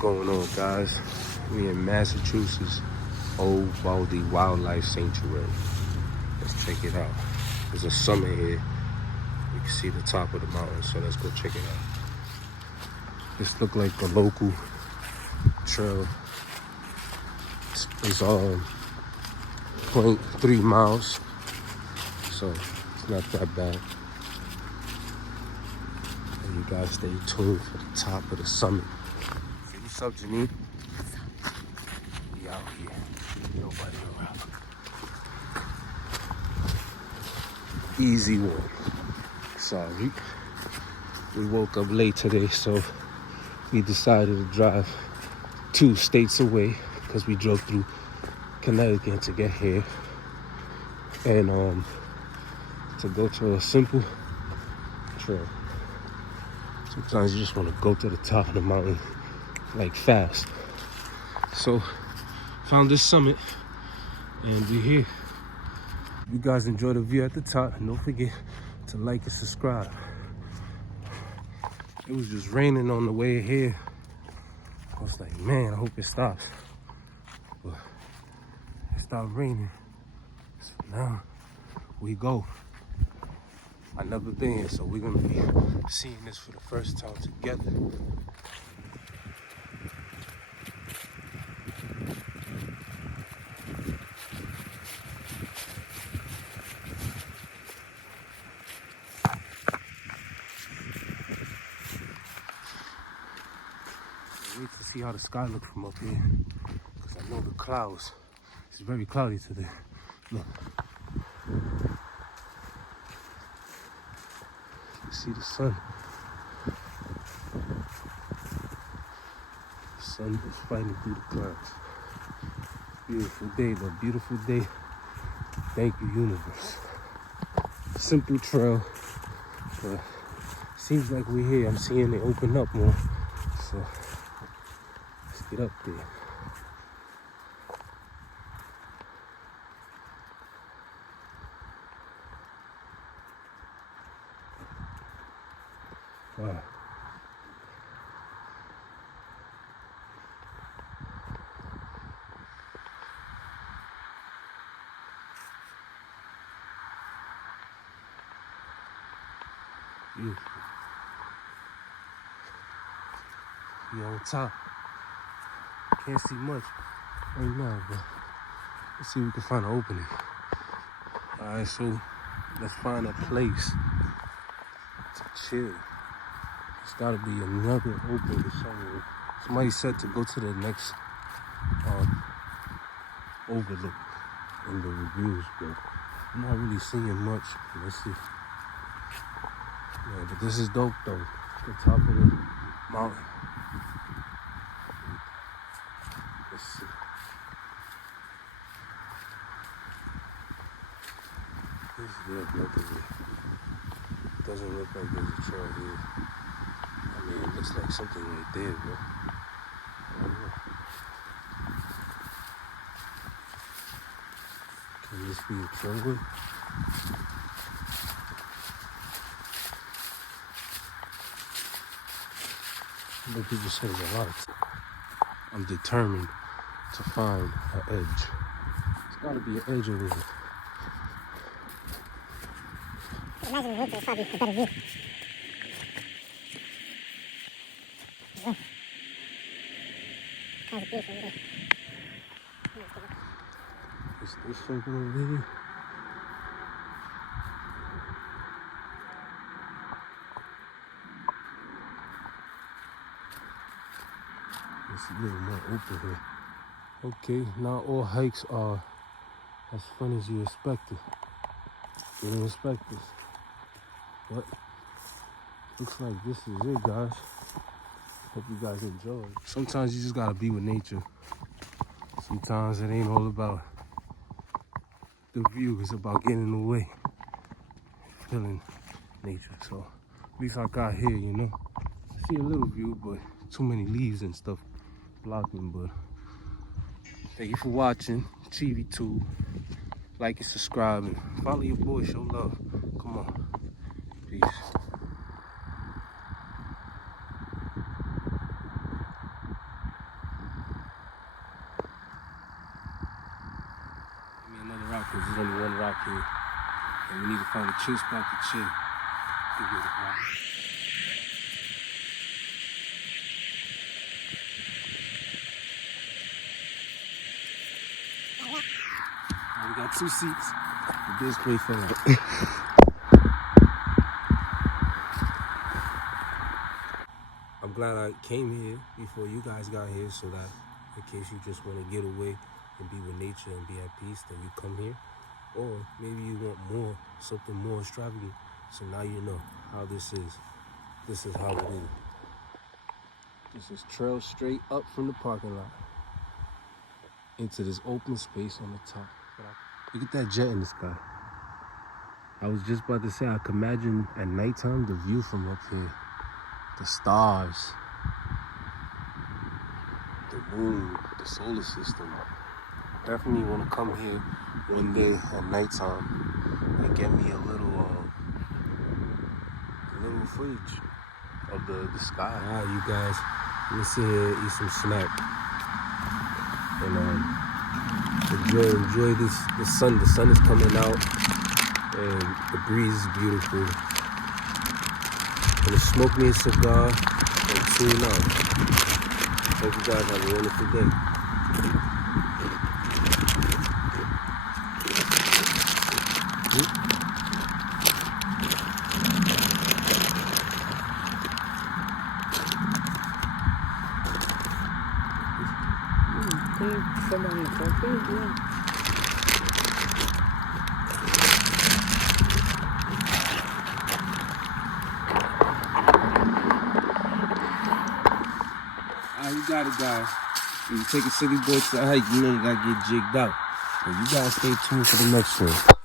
Going on, guys? We in Massachusetts, Old Baldy Wildlife Sanctuary. Let's check it out. There's a summit here. You can see the top of the mountain, so let's go check it out. This look like a local trail. It's 0.3 miles, so it's not that bad. And you guys stay tuned for the top of the summit. Say what's up, Janine? We out here. Nobody around. Easy one. Sorry. We woke up late today, so we decided to drive 2 states away because we drove through Connecticut to get here. And to go to a simple trail. Sometimes you just want to go to the top of the mountain like fast. So found this summit and we're here. You guys enjoy the view at the top, and don't forget to like and subscribe. It was just raining on the way here. I was like, man, I hope it stops. But it stopped raining. So now we go. I've never been here, so we're gonna be seeing this for the first time together. Wait to see how the sky looks from up here, because I know the clouds. It's very cloudy today. Look. You see the sun. The sun is fighting through the clouds. Beautiful day, though. Beautiful day. Thank you, universe. Simple trail, but seems like we're here. I'm seeing it open up more, so let's get up there. Wow. Beautiful. You're on top. Can't see much right now, but let's see if we can find an opening. Alright, so let's find a place to chill. It's gotta be another opening somewhere. Somebody said to go to the next overlook in the reviews, but I'm not really seeing much. Let's see. Yeah, but this is dope though. The top of the mountain. Let's see. This doesn't look like it doesn't look like there's a trail here. I mean, it looks like something right there, bro. I don't know. Can this be a trailway? I know people say there's a lot. I'm determined to find an edge. There's gotta be an edge over here. Imagine the it's probably a better view. Yeah. That's beautiful over there. Is this something over here? It's a little more open here. Okay, not all hikes are as fun as you expected. You didn't expect this. But looks like this is it, guys. Hope you guys enjoy. Sometimes you just gotta be with nature. Sometimes it ain't all about the view, it's about getting in the way. Feeling nature. So at least I got here, you know. I see a little view, but too many leaves and stuff blocking. But thank you for watching TV2. Like and subscribe and follow your boy, show love. Come on. Peace. chase back the chain. You get it, right? We got 2 seats. The display fell out. I'm glad I came here before you guys got here so that in case you just want to get away and be with nature and be at peace, then you come here. Or maybe you want more, something more extravagant. So now you know how this is. This is how it is. This is trail straight up from the parking lot into this open space on the top. Look at that jet in the sky. I was just about to say, I can imagine at nighttime the view from up here. The stars, the moon, the solar system. Definitely want to come here one day at nighttime and get me a little footage of the sky. Alright, you guys, let me sit here and eat some snack and enjoy the sun. The sun is coming out and the breeze is beautiful. Gonna smoke me a cigar and tune out. Hope you guys have a wonderful day. You got it, guys. When you take a city boy to the hike, you know you gotta get jigged out. So you guys stay tuned for the next one.